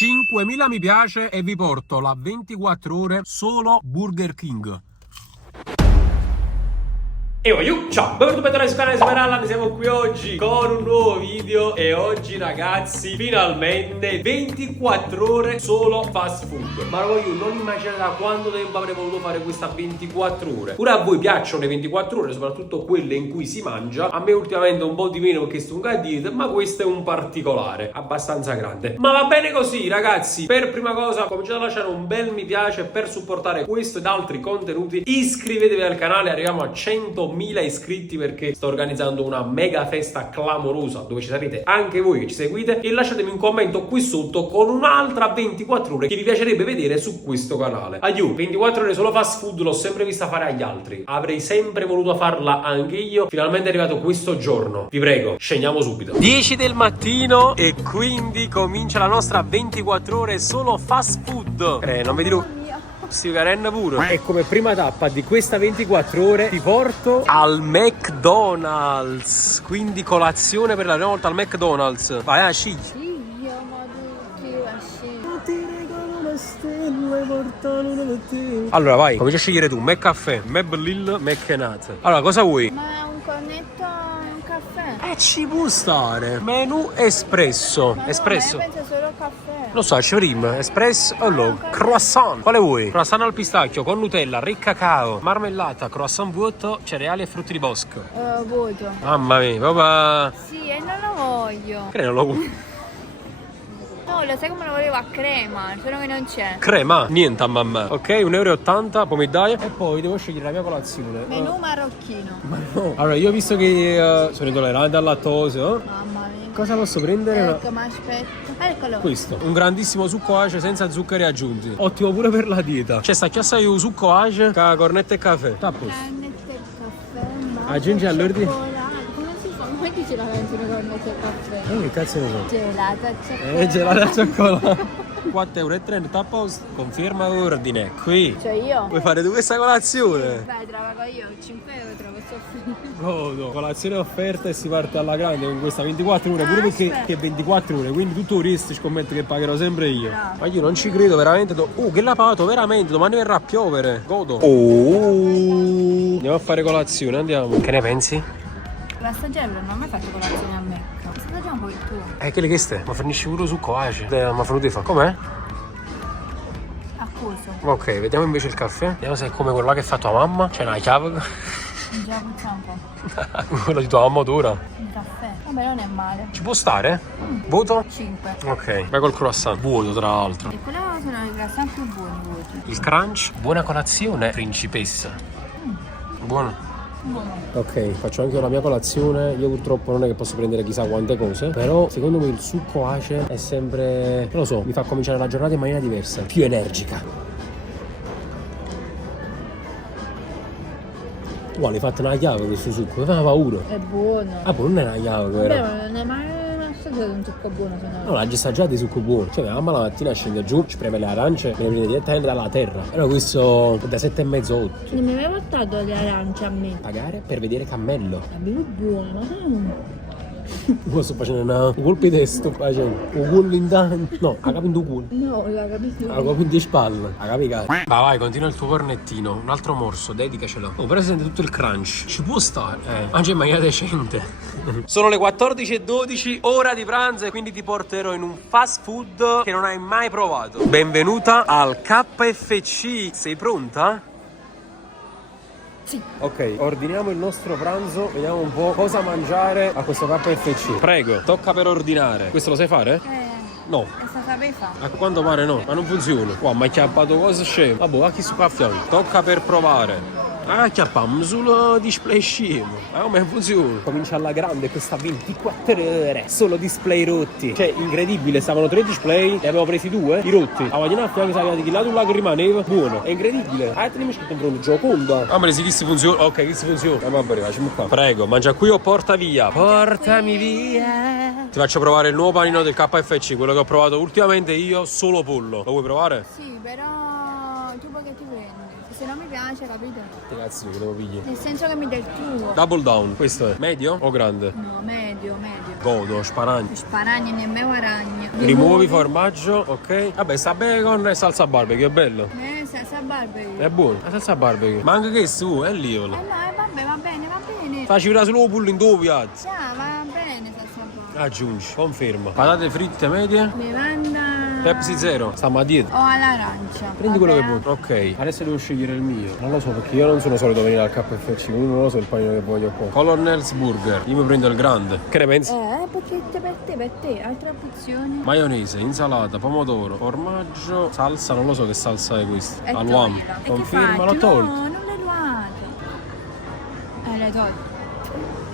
5.000 mi piace e vi porto la 24 ore solo Burger King. E ciao, benvenuti per tornare su canale Smeralda, siamo qui oggi con un nuovo video e oggi ragazzi finalmente 24 ore solo fast food. Ma io non immaginate da quanto tempo avrei voluto fare questa 24 ore. Ora a voi piacciono le 24 ore, soprattutto quelle in cui si mangia. A me ultimamente un po' di meno perché sto a dieta, ma questo è un particolare abbastanza grande. Ma va bene così ragazzi, per prima cosa cominciate a lasciare un bel mi piace per supportare questo ed altri contenuti. Iscrivetevi al canale, arriviamo a 100.000 iscritti perché sto organizzando una mega festa clamorosa dove ci sarete anche voi che ci seguite, e lasciatemi un commento qui sotto con un'altra 24 ore che vi piacerebbe vedere su questo canale. 24 ore solo fast food l'ho sempre vista fare agli altri, avrei sempre voluto farla anche io, finalmente è arrivato questo giorno. Vi prego, scendiamo subito. 10 del mattino e quindi comincia la nostra 24 ore solo fast food. Non vedi lui? Sì, Karen pure. E come prima tappa di questa 24 ore ti porto al McDonald's. Quindi colazione per la prima volta al McDonald's. Vai a scegli. Io, ma tu che Allora vai, comincia a scegliere tu. McCaffè, McBlil, McKenat. Allora cosa vuoi? Ma un cornetto, un caffè? Ci può stare. Menù espresso. Ma Espresso. no, io penso solo caffè. Lo so, c'è prima, espresso, allora, croissant. Quale vuoi? Croissant al pistacchio con Nutella, cacao, marmellata, croissant vuoto, cereali e frutti di bosco. Voto. Mamma mia, papà. Sì, e non lo voglio. Che non lo vuoi? No, lo sai come lo volevo a crema, solo che non c'è. Crema? Niente a mamma. Ok, 1,80 euro, pomidai. E poi devo scegliere la mia colazione. Menù marocchino. Ma no. Allora, io ho visto che sono intollerante al lattosio. Mamma mia. Cosa posso prendere? Ecco, ma aspetta. Eccolo. Questo, un grandissimo succo ace senza zuccheri aggiunti. Ottimo pure per la dieta. C'è sta chiassa di succo ace, cornetta e caffè. Tappo. Cornetto e caffè. Aggiungi all'ordine. Come si fa? Come dice la canzone cornetto e caffè? Che cazzo ne so? Gelata al cioccolato. Gelata al cioccolato. 4,30 € a posto. Conferma ordine. Qui. Cioè io? Vuoi fare tu questa colazione? Vai, trova io, 5 euro trovo soffrire. Oh no, colazione offerta e si parte alla grande con questa 24 ore, pure perché che 24 ore, quindi tutto il resto scommetto che pagherò sempre io. No. Ma io non ci credo veramente. Che lavato, veramente, domani verrà a piovere. Godo. Oh. Andiamo a fare colazione, andiamo. Che ne pensi? La assaggiare però non ho mai fatto colazione a me. Assaggiamo un po' il tuo. Che le chieste? Ma fornisci pure succo ace. Ma venuto di fa. Com'è? Accuso. Ok, vediamo invece il caffè. Vediamo se è come quello là che fa tua mamma. C'è una chiave. Già puzza un po'. Quello di tua mamma dura. Il caffè. Vabbè, non è male. Ci può stare? Voto? 5. Ok, vai col croissant. Vuoto tra l'altro. E quello sono i croissant più buoni, voti. Il crunch. Buona colazione, principessa. Buono. Buono. Ok, faccio anche io la mia colazione. Io purtroppo non è che posso prendere chissà quante cose, però secondo me il succo ace è sempre, non lo so, mi fa cominciare la giornata in maniera diversa, più energica. Guarda, hai fatto una chiave questo succo, mi fa paura. È buono. Ah, poi non è una chiave, Vabbè, vero? ma non è mai assaggiato un succo buono, se no. No, l'ha già assaggiato di succo buono. Cioè, mia mamma la mattina scende giù, ci preme le arance, me le prende direttamente dalla terra. Però questo è da 7,5 8. Non mi hai mai portato le arance a me. Pagare per vedere cammello. È più buono. Io sto facendo un colpo di testa, sto facendo un colpo in tanto. No, ha capito un culo. No, l'ha capito. Ha capito di spalle. Ha capito? Vai, continua il tuo cornettino. Un altro morso, dedicacelo. Oh, però si sente tutto il crunch. Ci può stare. Mangia in maniera decente. Sono le 14:12, ora di pranzo, e quindi ti porterò in un fast food che non hai mai provato. Benvenuta al KFC. Sei pronta? Sì. Ok, ordiniamo il nostro pranzo, vediamo un po' cosa mangiare a questo KFC. Prego, tocca per ordinare. Questo lo sai fare? No. E sta sape fa? A quanto pare no, ma non funziona. Wow, ma ha chiappato cosa scemo. Vabbè, a chi su caffè? Tocca per provare. Chiappammo sul display scemo. Ma come funziona? Comincia alla grande questa 24 ore. Solo display rotti. Cioè, incredibile, stavano 3 display, ne avevo presi 2, i rotti. La mattina a fianco sapeva di chi lato un lago rimaneva. Buono, è incredibile. Tenim scritto in pronto gioconda. Ma ne si chi si funziona? Ok, chi si funziona? Vabbè, facciamo qua. Prego, mangia qui o porta via? Portami via. Ti faccio provare il nuovo panino del KFC, quello che ho provato ultimamente io, solo pollo. Lo vuoi provare? Sì, però tu poi che ti prendi? se non mi piace, capito? Che cazzo che devo pigliare? Nel senso che mi dai il tuo. Double down, questo è medio o grande? No, medio, medio. Godo, sparagno. Sparagni, nemmeno aragna. Rimuovi formaggio, ok. Vabbè, sta bacon e salsa barbecue, è bello. Salsa barbecue. È buono, la salsa barbecue. Ma anche che su, è lì. No, vabbè, va bene, va bene. Facci vedere solo il pullo in due piazzi. Già, va bene salsa barbecue. Aggiungi, conferma. Patate fritte medie. Bevanda... Pepsi zero, stiamo a dieta. O all'arancia. Prendi quello che Vabbè. vuoi. Ok, adesso devo scegliere il mio. Non lo so perché io non sono solito venire al KFC, quindi non lo so il panino che voglio qua. Colonel's Burger. Io mi prendo il grande. Che ne pensi? Per te, altre opzioni. Maionese, insalata, pomodoro, formaggio, salsa, non lo so che salsa è questa. È Aluam. togliela. E che Conferma, l'ho fai? tolto. No, non l'hai tolto. L'hai tolto.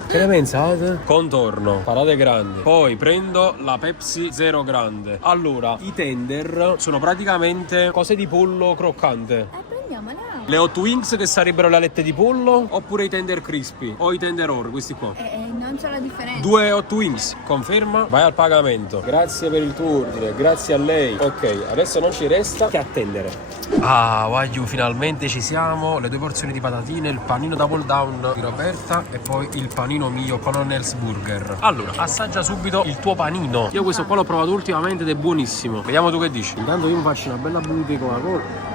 Che ne pensate? Contorno, patate grandi. Poi prendo la Pepsi Zero grande. Allora, i tender sono praticamente cose di pollo croccante. Prendiamola. Le hot wings che sarebbero le alette di pollo oppure i tender crispy o i tender roll, questi qua. Non c'è la differenza. 2 hot wings, conferma? Vai al pagamento. Grazie per il tuo ordine, grazie a lei. Ok, adesso non ci resta che attendere. Ah, Wagyu, finalmente ci siamo. Le 2 porzioni di patatine, il panino double down di Roberta e poi il panino mio Colonel's Burger. Allora, assaggia subito il tuo panino. Io questo qua l'ho provato ultimamente ed è buonissimo. Vediamo tu che dici. Intanto io mi faccio una bella buca di Coca-Cola.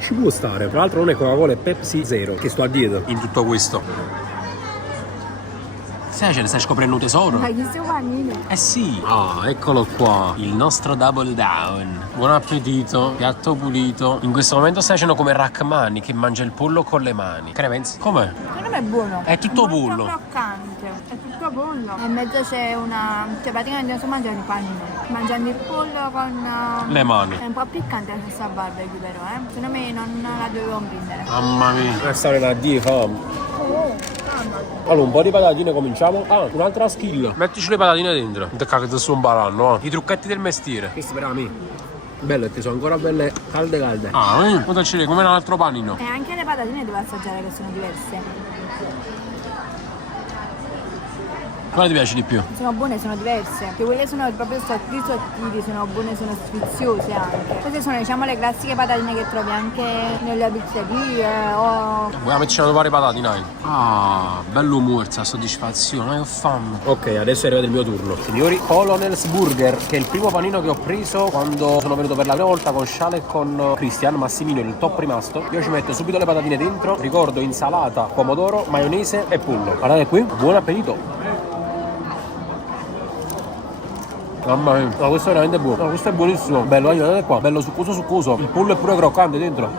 Ci può stare. Tra l'altro non è Coca-Cola, è Pepsi Zero, che sto a dieta in tutto questo. Sai, ce ne stai scoprendo un tesoro? Ma che stiamo panino? Eh sì. Ah, eccolo qua. Il nostro double down. Buon appetito, piatto pulito. In questo momento stai facendo come Rachmani che mangia il pollo con le mani. Che ne pensi? Com'è? Secondo me è buono. È tutto molto pollo. croccante. È tutto pollo. E in mezzo c'è una... Cioè praticamente non sto mangiando il panino. Mangiando il pollo con... Le mani. È un po' piccante la salsa barbecue però, Secondo me non la dovevo prendere. Mamma mia. Per stare una fame. Allora, un po' di patatine cominciamo. Ah, un'altra skill. Mettici le patatine dentro. Non te cagate su un baranno, I trucchetti del mestiere. Questi per me. Belle, ti sono ancora belle calde. Ah, guardaci come un altro panino. E anche le patatine devo assaggiare che sono diverse. Quale ti piace di più? Sono buone, sono diverse. Che quelle sono proprio sottili, sono buone, sono sfiziose anche. Queste sono diciamo le classiche patatine che trovi anche nelle pizzerie o... Vogliamo metterci a provare patate, dai. Ah, bello morsa, soddisfazione, che fame. Ok, adesso è arrivato il mio turno. Signori, Colonel's Burger, che è il primo panino che ho preso quando sono venuto per la prima volta con Shale e con Cristian, Massimino, il top rimasto. Io ci metto subito le patatine dentro, ricordo insalata, pomodoro, maionese e pollo. Guardate qui, buon appetito. Mamma mia, no, questo è veramente buono. No, questo è buonissimo. Bello, guardate qua, bello succoso. Il pollo è pure croccante dentro.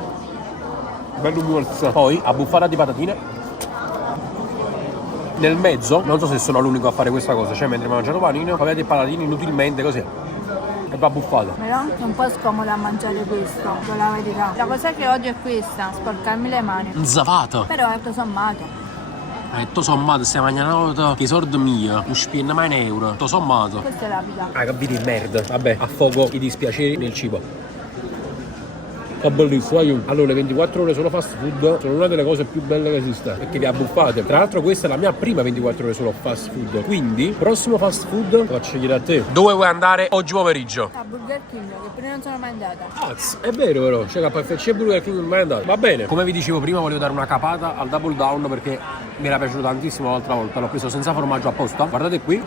Bello morso. Poi, a buffata di patatine. Nel mezzo, non so se sono l'unico a fare questa cosa, cioè mentre mi ho mangiato panino, avete patatine inutilmente così. E va buffata. Però è un po' scomodo a mangiare questo, con la verità. La cosa che odio è questa, sporcarmi le mani. Zavato. Però tutto sommato. Tutto sommato, stiamo mangiando che sordo mio. Non spiega mai un euro. Tutto sommato. Questa è la vita. Ah, capito merda. Vabbè, affogo i dispiaceri nel cibo. È bellissimo, aiuto. Allora, le 24 ore solo fast food sono una delle cose più belle che esista, perché vi abbuffate. Tra l'altro questa è la mia prima 24 ore solo fast food. Quindi, prossimo fast food lo faccio scegliere a te. Dove vuoi andare oggi pomeriggio? A Burger King, che prima non sono mai andata. Cazzo, è vero però, cioè KFC e Burger King non è mai andato. Va bene. Come vi dicevo prima, volevo dare una capata al double down perché mi era piaciuto tantissimo l'altra volta. L'ho preso senza formaggio apposta. Guardate qui.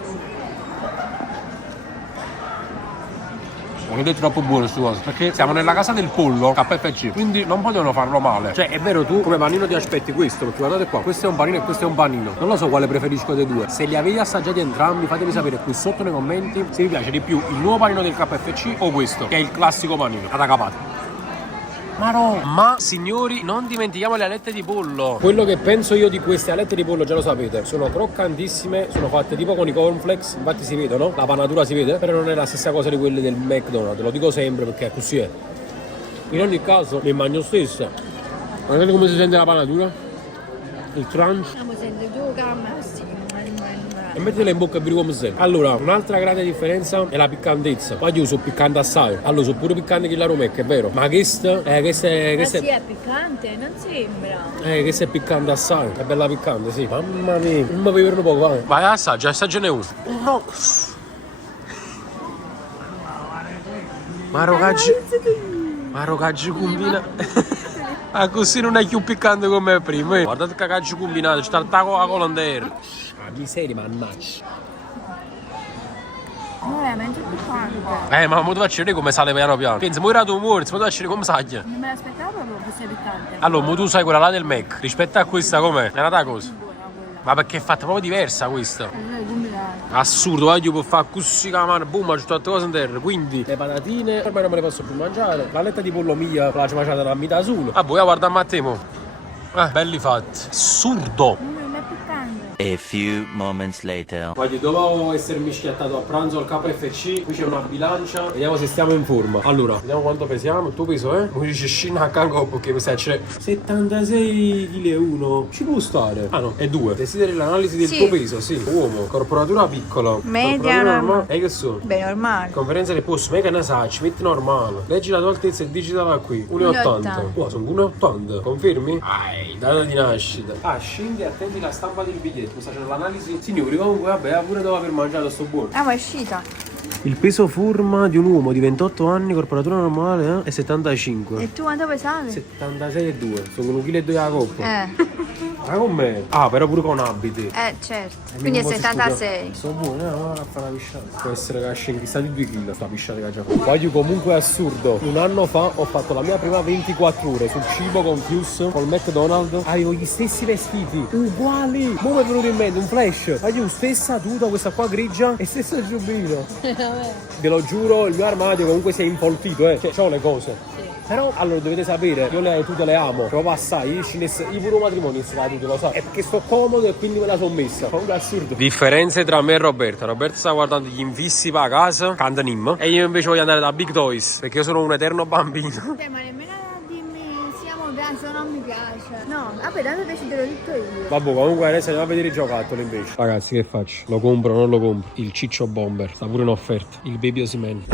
Non è troppo buono queste cose, perché siamo nella casa del pollo KFC, quindi non potevano farlo male. Cioè è vero, tu come panino ti aspetti questo, perché guardate qua, questo è un panino e questo è un panino. Non lo so quale preferisco dei due. Se li avete assaggiati entrambi fatemi sapere qui sotto nei commenti se vi piace di più il nuovo panino del KFC o questo, che è il classico panino ad acapate. Ma signori, non dimentichiamo le alette di pollo. Quello che penso io di queste alette di pollo già lo sapete. Sono croccantissime, sono fatte tipo con i cornflakes. Infatti si vedono, la panatura si vede, però non è la stessa cosa di quelle del McDonald's. Lo dico sempre perché così è. In ogni caso, mi mangio stessa. Guardate come si sente la panatura. Il crunch. Siamo sentiti tu che E mettetela in bocca e vedi come sente. Allora, un'altra grande differenza è la piccantezza. Qua io sono piccante assai. Allora, sono pure piccante che la Romecca, è vero. Ma questa è sì, è piccante, non sembra. questa è piccante assai. È bella piccante, sì. Mamma mia. Non mi bevono poco, vai. Vai, assaggiane uno. No. Ma rogaggi combina. Ah, così non è più piccante come prima. Guardate che caccio combinato, c'è il taco a colandiera. Ah, miseria, mannaggia. No, veramente piccante. Ma mo ti faccio vedere come sale piano piano. Pensa, mo era tu morto, mo ti faccio vedere come saglia. Non me l'aspettavo proprio che sia piccante. Allora, mo tu sai quella là del Mac, rispetto a questa com'è? È una cosa. Buona quella. Ma perché è fatta proprio diversa questa. Allora, combinare. Assurdo, voglio può fare così con la mano, boom, aggiunto tutte cose in terra. Quindi le patatine, ormai non me le posso più mangiare. La letta di pollo mia, la ci mangiata una metà solo. Ah, poi guarda a te mo. Belli fatti. Assurdo. Non è piccante. A few moments later. Voglio, dopo essermi schiattato a pranzo al KFC, qui c'è una bilancia, vediamo se stiamo in forma. Allora, vediamo quanto pesiamo, il tuo peso, Mi dice scina a canco perché mi sa c'è 76 kg e 1. Ci può stare? Ah no, è 2. Desideri l'analisi del tuo peso, sì. Uomo, corporatura piccola. Media, corporatura normale. E che so? Beh, normale. Conferenza del posto, mega nasacci, metti normale. Leggi la tua altezza e digitala qui. 1,80. Wow, sono 1,80. Confermi? Data di nascita. Ah, scendi e attendi la stampa del biglietto. Sta facendo l'analisi. Signori, comunque, vabbè, pure dopo aver mangiato sto buono. Ah, ma è uscita. Il peso forma di un uomo di 28 anni, corporatura normale, è 75. E tu quanto pesavi? 76,2. Sono 1,2 kg a coppa. Ah, con me? Ah, però pure con abiti. Certo. Quindi è 76. Sono buone, no? A fare la pisciata. Può essere che scendi sta di 2 kg sta pisciata che ha già fatto. Voglio comunque è assurdo. Un anno fa ho fatto la mia prima 24 ore sul cibo con Pius, col McDonald's. Avevo gli stessi vestiti, uguali. Mo' mi è venuto in mente un flash. Voglio stessa tuta, questa qua grigia e stesso giubbino. Ve lo giuro, il mio armadio comunque si è infoltito, Cioè, c'ho le cose. Però, allora, dovete sapere, io le tute le amo. Proprio assai, io pure un matrimonio la tute, lo so. È perché sto comodo e quindi me la sono messa. Proprio assurdo. Differenze tra me e Roberta. Roberta sta guardando gli infissi per casa, canta Nim. E io invece voglio andare da Big Toys, perché io sono un eterno bambino. Ma nemmeno dimmi siamo piace o non mi piace. No, vabbè, tanto deciderò tutto io. Vabbè, comunque adesso andiamo a vedere i giocattoli invece. Ragazzi, che faccio? Lo compro o non lo compro? Il Ciccio Bomber, sta pure in offerta. Il Baby Osimhen.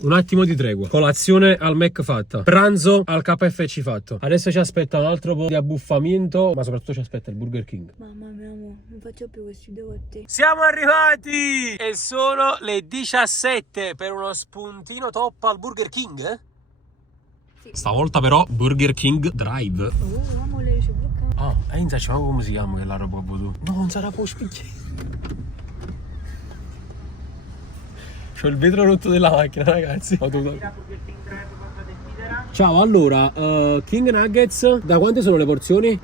Un attimo di tregua. Colazione al Mac fatta. Pranzo al KFC fatto. Adesso ci aspetta un altro po' di abbuffamento, ma soprattutto ci aspetta il Burger King. Mamma mia, non faccio più questi due con te. Siamo arrivati! E sono le 17 per uno spuntino top al Burger King? Sì. Stavolta però Burger King Drive. Oh, mamma, lei ci blocca. Ah, e non so come si chiama quella roba che tu. No, non sarà poi spicchiere. C'ho il vetro rotto della macchina, ragazzi. Ciao, allora, King Nuggets, da quante sono le porzioni?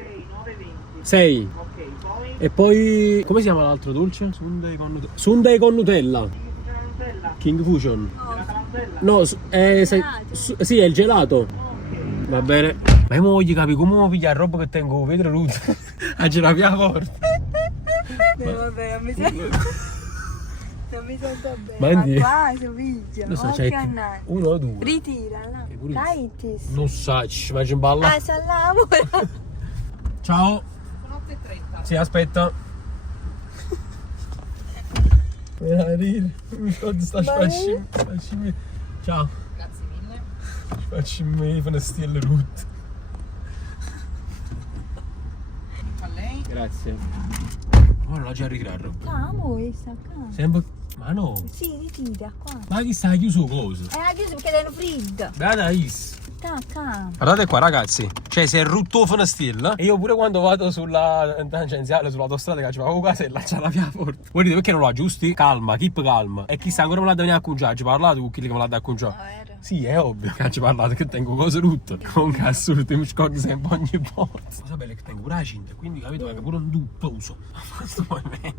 6, 9,20. Ok, poi? E poi, come si chiama l'altro dolce? Sundae con Nutella. King Fusion. No, sì, è il gelato. Va bene. Ma io non voglio capire come mi piglia roba che tengo vetro rotto. A girare la porta. Vabbè, non mi sento. Non mi sento bene. Ma qua si piglia. Non so, c'è uno o due. Ritira, no? Dai, non sa, ci faccio in balla. Ah, salamo. Ciao. Sono 8:30. Sì, aspetta. Mi sto facendo. Ciao. Grazie mille. Facciamo le stelle rotte. A lei? Grazie. Ora la già ritirare. Amo, sta qua. Sempre. Ma no. Sì, ritira qua. Ma chi sta chiuso cosa? Chiuso perché è freddo. Guarda is. Tacca. Guardate qua ragazzi, cioè si è rotto una stella e io pure quando vado sulla tangenziale, sull'autostrada che faccio quasi là c'è la via forte. Voi dite perché non lo aggiusti? Calma, keep calma. E chissà ancora me l'ha da venire a cunciare, ci parlate con chi che me l'ha da cunciare? Vero. Sì, è ovvio che ci parlate che tengo cose rotte. Comunque assurdo, mi scordo sempre ogni volta. La cosa bella è che tengo pure la cinta, quindi capito che pure un duplo uso. Questo poi bene.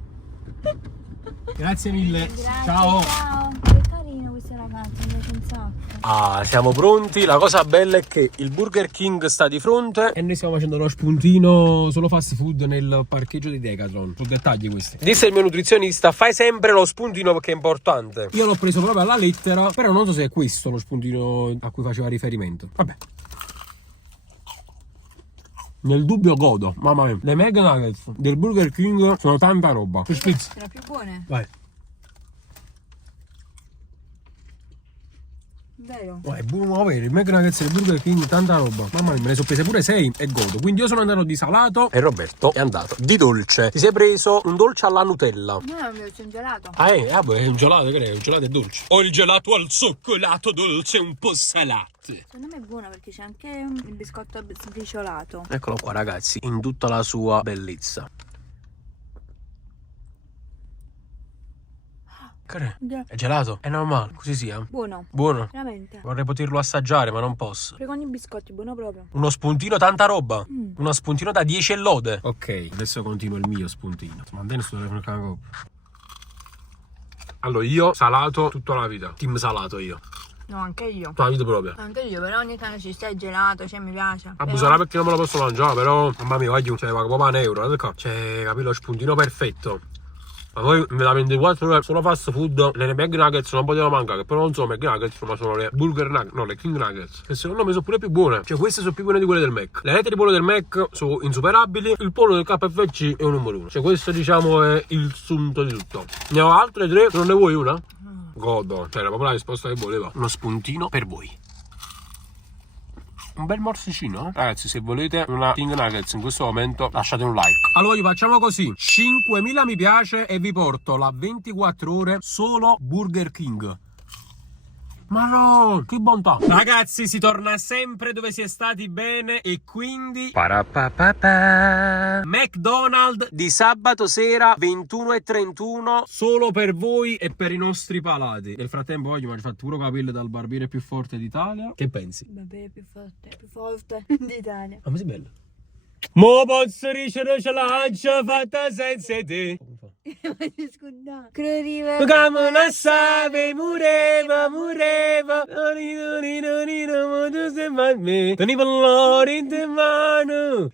Grazie mille. Grazie, Ciao. Ciao. Che carina questa ragazza, mi piace un sacco. Ah, siamo pronti. La cosa bella è che il Burger King sta di fronte e noi stiamo facendo lo spuntino solo fast food nel parcheggio di Decathlon. Sono dettagli questi. Disse il mio nutrizionista: fai sempre lo spuntino perché è importante. Io l'ho preso proprio alla lettera, però non so se è questo lo spuntino a cui faceva riferimento. Vabbè. Nel dubbio godo, mamma mia. Le mega nuggets del Burger King sono tanta roba. Che spizzi. Sono più buone. Vai. Vero? È buono avere il McNuggets e il Burger King, tanta roba. Mamma mia, me ne sono prese pure 6 e godo. Quindi io sono andato di salato e Roberto è andato di dolce. Ti sei preso un dolce alla Nutella. No, non mi ho un gelato. Vabbè, è un gelato, che è? Un gelato è dolce. Ho il gelato al cioccolato dolce un po' salato. Secondo me è buono perché c'è anche il biscotto sbriciolato. Eccolo qua ragazzi, in tutta la sua bellezza. Che è gelato? È normale, così sia. Buono. Buono. Veramente. Vorrei poterlo assaggiare, ma non posso. Perché con i biscotti, buono proprio. Uno spuntino, tanta roba. Uno spuntino da 10 e lode. Ok, adesso continuo il mio spuntino. Mandate sto telefono con la. Allora, io salato tutta la vita. Team salato io. No, anche io. Tutta la vita proprio. Anche io, però ogni tanto ci sta il gelato, cioè mi piace. Ah, sarà perché non me lo posso mangiare, però. Mamma mia, voglio, cioè, va proprio a un euro. Guarda qua. Cioè, capito, lo spuntino perfetto. Ma poi da 24 ore solo fast food, le McNuggets non potevano mancare, però non sono McNuggets, ma sono le Burger Nuggets, no, le King Nuggets, che secondo me sono pure più buone. Cioè queste sono più buone di quelle del Mac. Le rete di pollo del Mac sono insuperabili, il pollo del KFC è un numero uno. Cioè questo diciamo è il sunto di tutto. Ne ho altre 3, non ne vuoi una? Godo, cioè era proprio la risposta che voleva. Uno spuntino per voi. Un bel morsicino, ragazzi. Se volete una King Nuggets in questo momento lasciate un like. Allora facciamo così: 5.000 mi piace e vi porto la 24 ore solo Burger King. Ma no, che bontà. Ragazzi, si torna sempre dove si è stati bene. E quindi McDonald's di sabato sera 21:31 solo per voi e per i nostri palati. Nel frattempo oggi mi ha fatto pure capello dal barbiere più forte d'Italia. Che pensi? Vabbè, più forte d'Italia. Ma sei bello. Mo posso dicere ce l'ho fatta senza te. Ma ti scusa. Crediva. Come non sape, mureva. Toni pallori in te mano.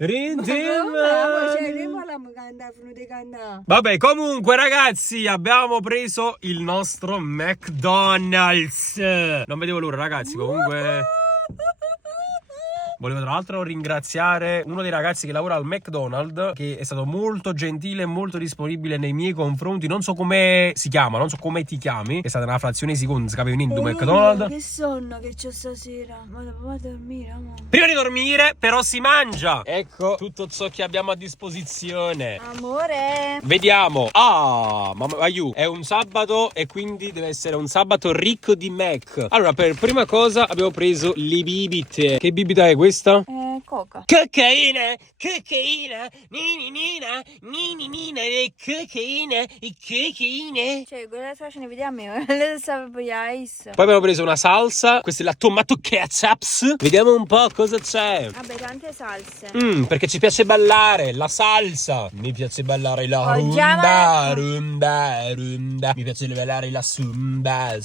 Vabbè, comunque ragazzi, abbiamo preso il nostro McDonald's. Non vedevo l'ora, ragazzi, comunque. Volevo tra l'altro ringraziare uno dei ragazzi che lavora al McDonald's, che è stato molto gentile e molto disponibile nei miei confronti. Non so come si chiama, non so come ti chiami. È stata una frazione di secondo, si capiva niente McDonald's. Che sonno che c'ho stasera. Ma dopo dormire, amore. Prima di dormire però si mangia. Ecco tutto ciò che abbiamo a disposizione. Amore. Vediamo. Ah, mamma aiuto. È un sabato e quindi deve essere un sabato ricco di Mac. Allora, per prima cosa abbiamo preso le bibite. Che bibita è questa? Coca. Cocaina, nina, le cocaine. Cioè, quella ce ne vediamo io. Le sapevo ice. Poi abbiamo preso una salsa. Questa è la tomato ketchup. Vediamo un po' cosa c'è. Vabbè, tante salse. Perché ci piace ballare la salsa. Mi piace ballare la rumba. Mi piace ballare la zumba.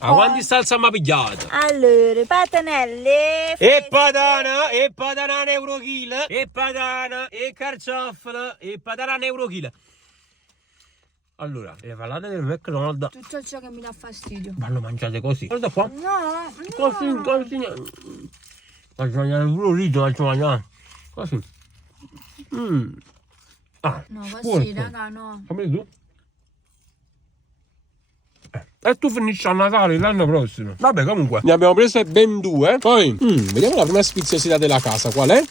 A quanti salsa mi ha pigliato? Allora, patanelle. E patana, euro chilo. E patana, e carciofola, e patana euro chilo. Allora, le palate del McDonald's. Tutto ciò che mi dà fastidio. Vanno mangiate così. Guarda qua. No. Così. Faccio mangiare pure rito, faccio mangiare. Così. Ah, No, così, forte. raga, no. Fammi tu. E tu finisci a Natale l'anno prossimo. Vabbè, comunque ne abbiamo prese ben 2. Poi vediamo la prima sfiziosità della casa. Qual è?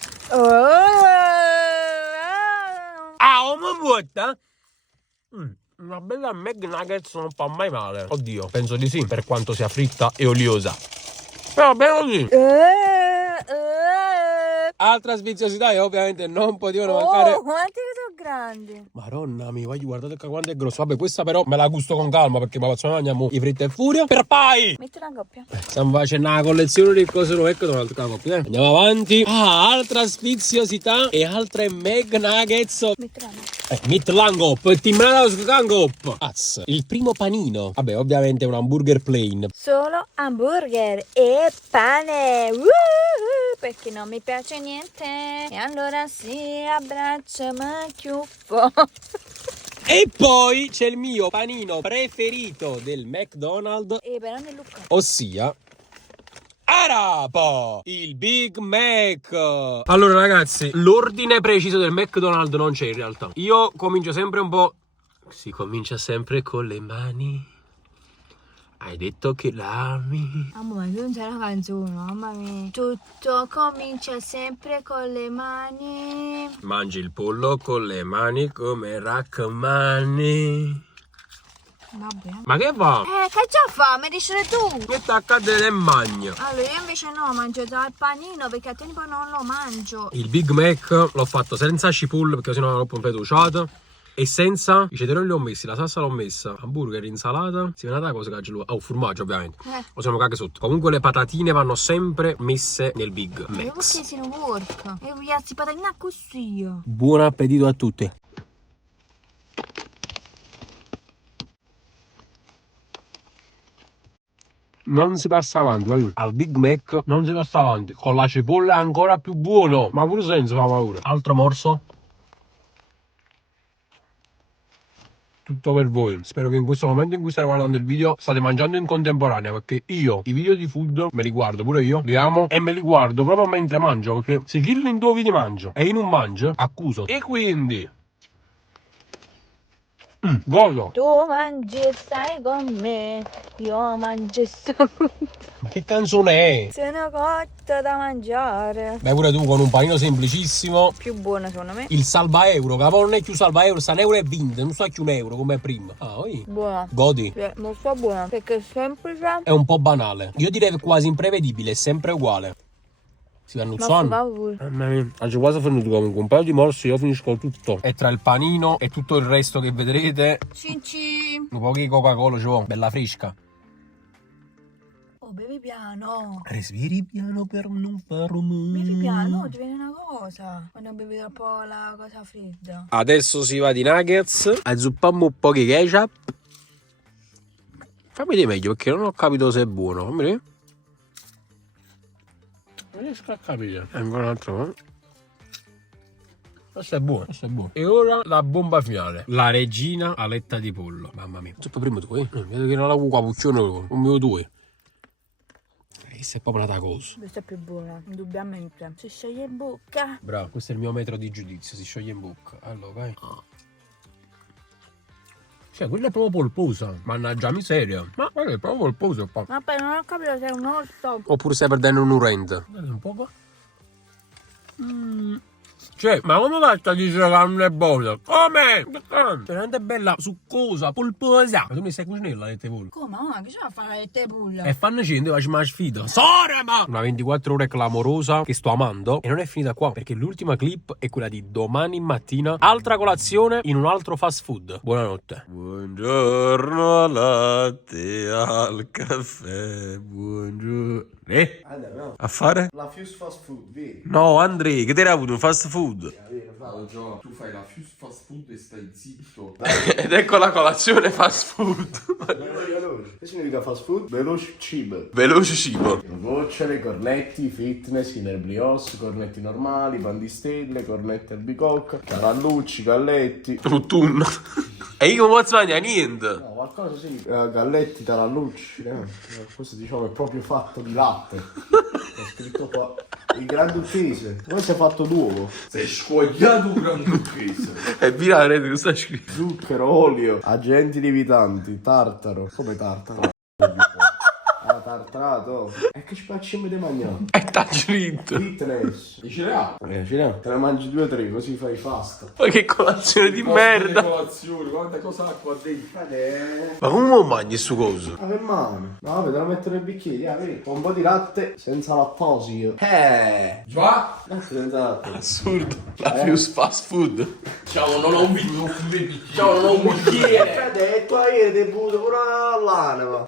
Ah, una vuota. Una bella McNuggets non fa mai male. Oddio, penso di sì, per quanto sia fritta e oliosa. Però bene così. Altra sfiziosità e ovviamente non potevano mancare. Oh, quanti sono grandi. Madonna mia, guardate quanto è grosso. Vabbè, questa però me la gusto con calma perché ma facciamo mangiamo i fritti e furia. Per poi Metti una coppia. stiamo facendo una collezione di cose nuove. Ecco un'altra coppia. Andiamo avanti. Ah, altra sfiziosità e altre McNuggets. Metti una. Meat Langop. Az. Il primo panino. Vabbè, ovviamente è un hamburger plain. Solo hamburger e pane. Perché non mi piace niente. E allora si abbraccia ma chiuffo. E poi c'è il mio panino preferito del McDonald's, Però non è Luca. ossia Arapa, il Big Mac. Allora ragazzi, l'ordine preciso del McDonald's non c'è in realtà. Io comincio sempre un po'. Si comincia sempre con le mani. Hai detto che l'ami. Mamma, ma non c'è una canzone, mamma mia. Tutto comincia sempre con le mani. Mangi il pollo con le mani come raccomani. Vabbè. Ma che va? Che già fa? Mi dici tu? Che t'accade nel magno? Allora, io invece no, mangio dal panino perché a tempo non lo mangio. Il Big Mac l'ho fatto senza cipolla perché sennò l'ho petuciato. E senza i cetrioli li ho messi, la salsa l'ho messa, hamburger, insalata, si vede la cosa che ho formaggio ovviamente, o se no caghe sotto. Comunque le patatine vanno sempre messe nel Big Io Mac. perché sono porca? E ragazzi, patatine così. Buon appetito a tutti. Non si passa avanti, voglio. Al Big Mac non si passa avanti. Con la cipolla è ancora più buono. Ma pure senza fa paura. Altro morso. Tutto per voi. Spero che in questo momento in cui state guardando il video state mangiando in contemporanea, perché io i video di food me li guardo pure io, li amo e me li guardo proprio mentre mangio, perché se chi in due video mangio e io non mangio, accuso. E quindi godo. Tu mangi e stai con me, io mangio e sono... Ma che canzone è? Sono cotta da mangiare. Beh, pure tu con un panino semplicissimo. Più buona secondo me. Il salva euro, che non è più salva euro, sta 1,20 €, non sta più €1 come prima. Ah, oi. Buona. Godi. Sì, molto buona. Perché è semplice. È un po' banale. Io direi quasi imprevedibile, è sempre uguale. Si vanno Ma sonno. fa pure. Mamma mia, oggi quasi finito comunque un paio di morsi, io finisco tutto. E tra il panino e tutto il resto che vedrete, Cin cin. un po' di Coca-Cola ci vuole, bella fresca. Oh, bevi piano. Respiri piano per non far rumore. Bevi piano, ti viene una cosa. Quando bevi troppo la cosa fredda. Adesso si va di nuggets, azzuppiamo un po' di ketchup. Fammi vedere meglio perché non ho capito se è buono. Fammi vedere. Non riesco a capire. Ancora un altro. Questo è buono, questo è buono. E ora la bomba finale. La regina aletta di pollo. Mamma mia. Tutto prima tu, vedo che non la cuoca puccione, un mio due. Questa è proprio una cosa. Questa è più buona, indubbiamente. Si scioglie in bocca. Bravo, questo è il mio metro di giudizio, si scioglie in bocca. Allora, vai. Cioè, quella è proprio polposa. Mannaggia miseria. Ma quella è proprio polposa. Vabbè, non ho capito se è un orto. Oppure stai perdendo un urente. Guarda un po' qua. Cioè, ma come faccio a dire che non è buona? Come? Cioè, non è bella, succosa, polposa. Ma tu mi stai cucinando la lette pollo? Come? Ma che c'è a fare la lette pulla? E fanno scendere, facciamo una sfida. Sorema! Una 24 ore clamorosa che sto amando. E non è finita qua, perché l'ultima clip è quella di domani mattina. Altra colazione in un altro fast food. Buonanotte. Buongiorno al latte, al caffè, buongiorno. No. A fare? La Fuse Fast Food, vedi? No, Andrei, che te ne hai avuto un fast food? Gio, tu fai la Fuse Fast Food e stai zitto. Ed ecco la colazione fast food. Veloce. Che significa fast food? Veloce cibo. Veloce cibo. Gocciole, cornetti, fitness, Kinder Brioche, cornetti normali, pan di stelle, cornetti albicocca, cavallucci, galletti. Tutt'un. E io non posso mangiare niente. No, qualcosa sì. Galletti, tarallucci. Questo diciamo è proprio fatto di latte. È scritto qua. Il Gran Duchese. Questo è fatto d'uovo. Sei squagliato un Gran Duchese. E virare che sta scritto. Zucchero, olio, agenti lievitanti, tartaro. Come tartaro? Ah, tartarato. E che ci facciamo di mangiare? E sta scritto. Fitness. I cereali? Cereali. Te ne mangi 2 o 3 così fai fast. Ma che colazione di merda. Colazione, guarda cosa ha qua dentro. Ma come lo mangi sto coso? Ma che mano? No, vabbè, te lo metto nei bicchieri, vedi? Con un po' di latte senza lattosio. Già? Senza latte. Assurdo. La Fuse fast food. Ciao, non ho un bicchiere. Ciao, non ho un bicchiere. Frate, tu hai bevuto pure l'anima.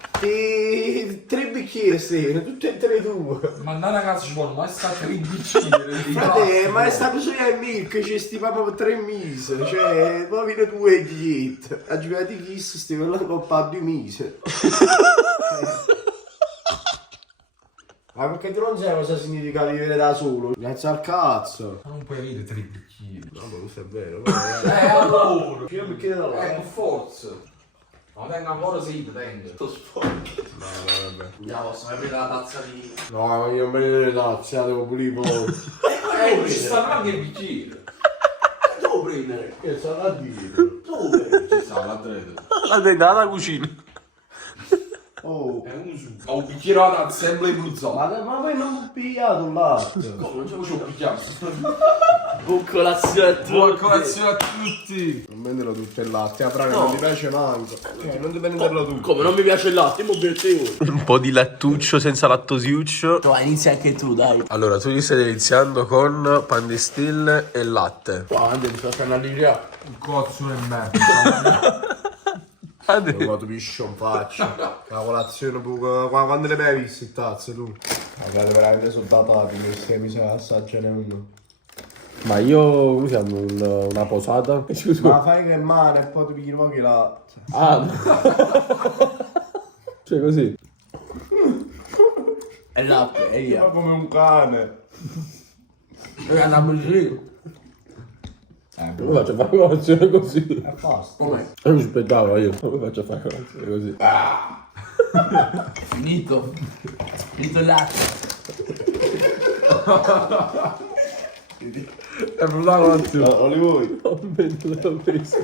3 bicchieri stasera, tutte e 3 tue. Ma andare a casa ci vuole, ma è stato 3 bicchieri. Frate, ma è stato solo a milk, ci sti proprio per 3 mesi. Cioè, poi viene 2 diet. A giocare di kiss, stiamo là con pa 2 mesi. Ma perché tu non sai cosa significa vivere da solo? Grazie al cazzo. Ma non puoi avere 3 bicchieri. No, ma questo è vero. Allora. Io bicchiere da là. Per forza. Ma tengo ancora sì, tengo. Sto sporco. No, vabbè. Andiamo, posso aprire la tazza di... No, ma io non me le tazze, la devo pulire poi. ci stanno anche i bicchieri. Devo prendere. Che sta là dietro. Dove? Ci sta, la dreta. La tenda alla cucina. Oh, È un su. Ho un bicchiere alla tazza, sempre in bluzzato. ma voi non ho pigliato un latte. Come non ce l'ho picchiato? Buon colazione a tutti. Buona colazione a tutti. Non venderlo tutto il latte, a Praga non ti piace manco. Non ti venderlo tutto. Come non mi piace il latte, mo bevo io. Un po' di lattuccio senza lattosiuccio. No, inizia anche tu, dai. Allora, tu gli stai deliziando con pan di stille e latte. Guarda, mi sta una linea. Un cozzo e merda. Ma tu piscio in faccia. La colazione quando le bevi queste tazze tu? Magari veramente sono datati queste, mi sa assaggiare uno. Ma io, come siamo, una posata? Ma fai che male e poi ti pigli pochi latte. Ah, cioè così. È latte, e Ma io. come un cane. E andiamo lì. Come faccio a fare colazione così? È basta. Come? Non mi aspettavo io. Come faccio a fare colazione così? Finito. Finito il latte. È per la colazione. Oli voi? L'ho preso.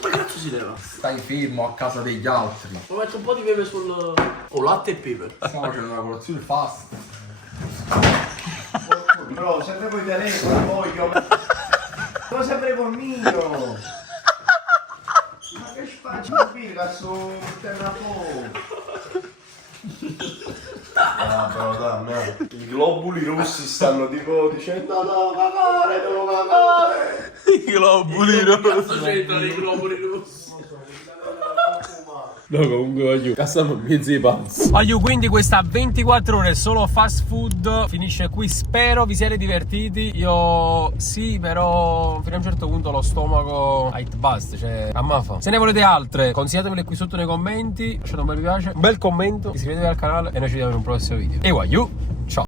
Come cazzo si leva? Stai fermo a casa degli altri. Lo metto un po' di pepe sul... Oh, latte e pepe. Stiamo facendo una colazione fast. Bro, sempre con i telefoni, voglio. Sono sempre con mio. Ma che faccio? Ma cazzo, terra Ah, però dai, i globuli rossi stanno tipo dicendo devo cagare. I globuli Cazzo c'entrano i globuli rossi? No, comunque voglio. Cassiamo mezzi di pazzi. Voglio, quindi questa 24 ore solo fast food finisce qui. Spero vi siate divertiti. Io sì, però fino a un certo punto lo stomaco a it basta. Cioè, a mafa. Se ne volete altre, consigliatemele qui sotto nei commenti. Lasciate un bel mi piace, un bel commento, iscrivetevi al canale e noi ci vediamo in un prossimo video. E voglio. Ciao.